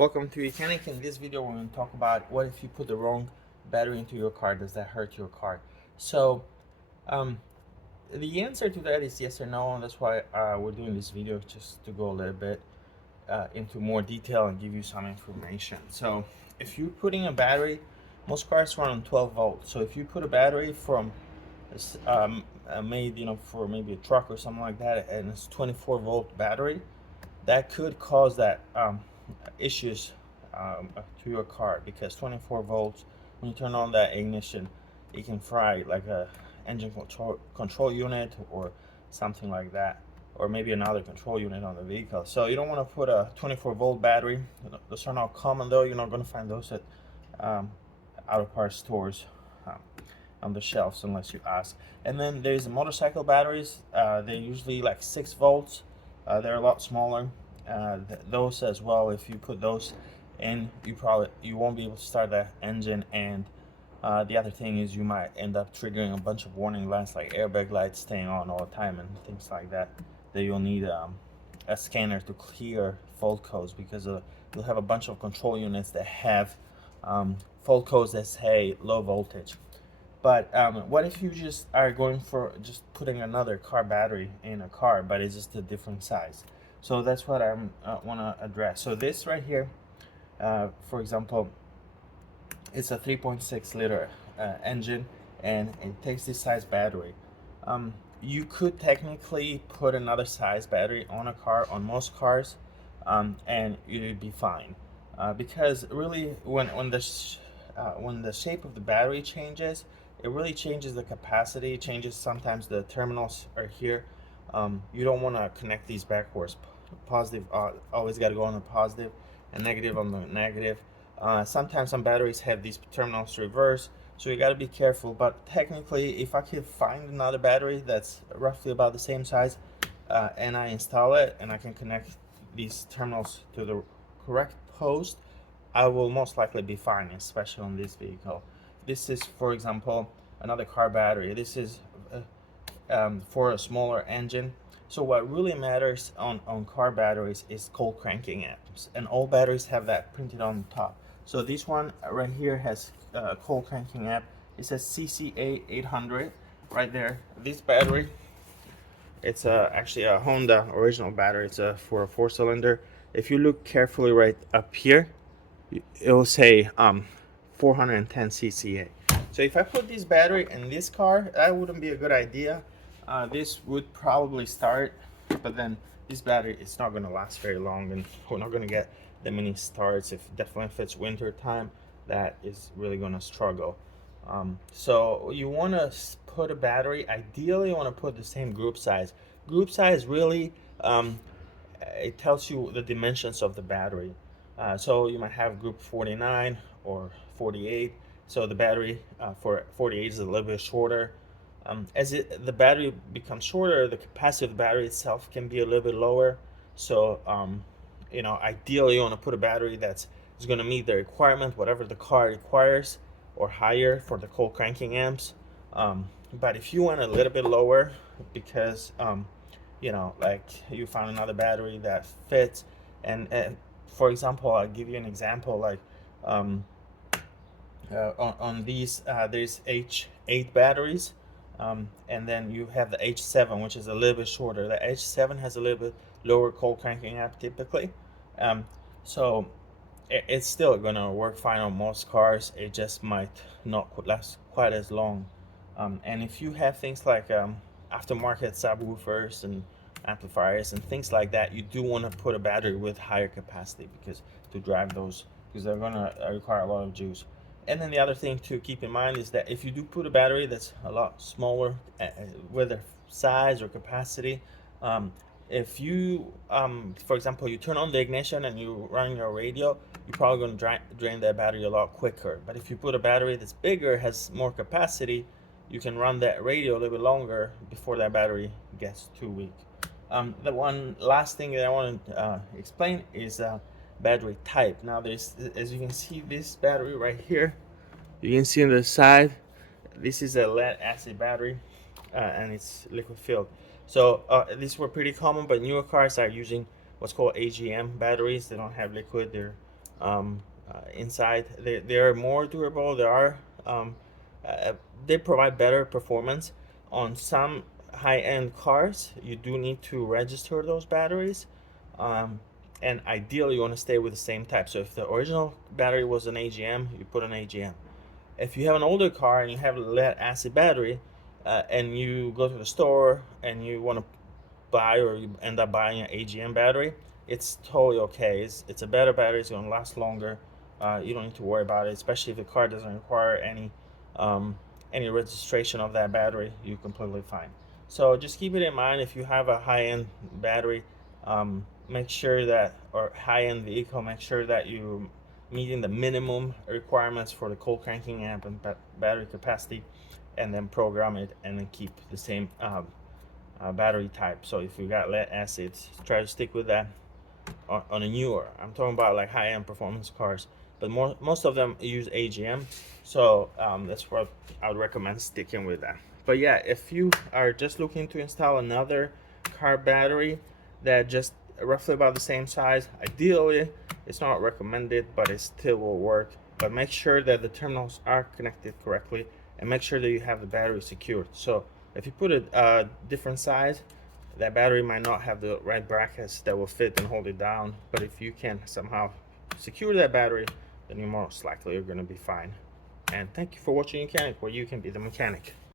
Welcome to YOUCANIC. In this video, we're going to talk about what if you put the wrong battery into your car, does that hurt your car? So, um, the answer to that is yes or no, and that's why we're doing this video, just to go a little bit into more detail and give you some information. So, if you're putting a battery, most cars run on 12 volts. So, if you put a battery from made, for maybe a truck or something like that, and it's 24-volt battery, that could cause that issues to your car, because 24 volts, when you turn on that ignition, it can fry like a engine control unit or something like that, or maybe another control unit on the vehicle. So you don't want to put a 24-volt battery. Those are not common, though. You're not going to find those at auto parts stores um, on the shelves unless you ask. And then there's motorcycle batteries. They're usually like 6 volts. They're a lot smaller. Those as well, if you put those in, you won't be able to start that engine. And the other thing is, you might end up triggering a bunch of warning lights, like airbag lights staying on all the time and things like that, that you'll need a scanner to clear fault codes, because you'll have a bunch of control units that have fault codes that say low voltage. But what if you just are going for just putting another car battery in a car, but it's just a different size? So that's what I want to address. So this right here, for example, it's a 3.6 liter engine, and it takes this size battery. You could technically put another size battery on a car, on most cars, and you'd be fine. Because really, when the shape of the battery changes, it really changes the capacity, changes sometimes the terminals are here. You don't want to connect these backwards. Positive always got to go on the positive, and negative on the negative. Sometimes some batteries have these terminals reverse, so you got to be careful. But technically, if I could find another battery that's roughly about the same size, and I install it and I can connect these terminals to the correct post, I will most likely be fine, especially on this vehicle. This is, for example, another car battery. This is for a smaller engine. So what really matters on car batteries is cold cranking amps, and all batteries have that printed on the top. So this one right here has a cold cranking amp. It says CCA 800 right there. This battery, it's actually a Honda original battery. It's for a 4-cylinder. If you look carefully right up here, it will say 410 CCA. So if I put this battery in this car, that wouldn't be a good idea. This would probably start, but then this battery, it's not going to last very long, and we're not going to get that many starts. Definitely if it's winter time, that is really going to struggle. So you want to put a battery, ideally you want to put the same group size. Group size really, it tells you the dimensions of the battery. So you might have group 49 or 48. So the battery for 48 is a little bit shorter. As the battery becomes shorter, the capacity of the battery itself can be a little bit lower. So ideally you want to put a battery that's is going to meet the requirement, whatever the car requires, or higher for the cold cranking amps. But if you want a little bit lower, because like you found another battery that fits, and for example, I'll give you an example, like on these there's H8 batteries, and then you have the H7, which is a little bit shorter. The H7 has a little bit lower cold cranking amp typically, so it's still gonna work fine on most cars. It just might not last quite as long. And if you have things like aftermarket subwoofers and amplifiers and things like that, you do want to put a battery with higher capacity, because to drive those, because they're gonna require a lot of juice. And then the other thing to keep in mind is that if you do put a battery that's a lot smaller, whether size or capacity, if you, for example, you turn on the ignition and you run your radio, you're probably going to drain that battery a lot quicker. But if you put a battery that's bigger, has more capacity, you can run that radio a little bit longer before that battery gets too weak. The one last thing that I want to explain is battery type. Now, there's, as you can see, this battery right here, you can see on the side, this is a lead acid battery, and it's liquid filled. So these were pretty common, but newer cars are using what's called AGM batteries. They don't have liquid, they're inside. They are more durable. Um, uh, they provide better performance. On some high-end cars, you do need to register those batteries, um, and ideally you want to stay with the same type. So if the original battery was an AGM, you put an AGM. If you have an older car and you have a lead acid battery, and you go to the store and you want to buy, or you end up buying an AGM battery, it's totally okay. It's a better battery. It's going to last longer. You don't need to worry about it, especially if the car doesn't require um, any registration of that battery. You're completely fine. So just keep it in mind if you have a high-end battery. Make sure that, or high-end vehicle, make sure that you meeting the minimum requirements for the cold cranking amp and battery capacity, and then program it and then keep the same battery type. So if you got lead acids, try to stick with that on a newer. I'm talking about like high-end performance cars, but most of them use AGM, so that's what I would recommend sticking with that. But yeah, if you are just looking to install another car battery that just roughly about the same size, ideally it's not recommended, but it still will work. But make sure that the terminals are connected correctly, and make sure that you have the battery secured. So if you put a different size, that battery might not have the right brackets that will fit and hold it down. But if you can somehow secure that battery, then you most likely are going to be fine. And thank you for watching YOUCANIC, where you can be the mechanic.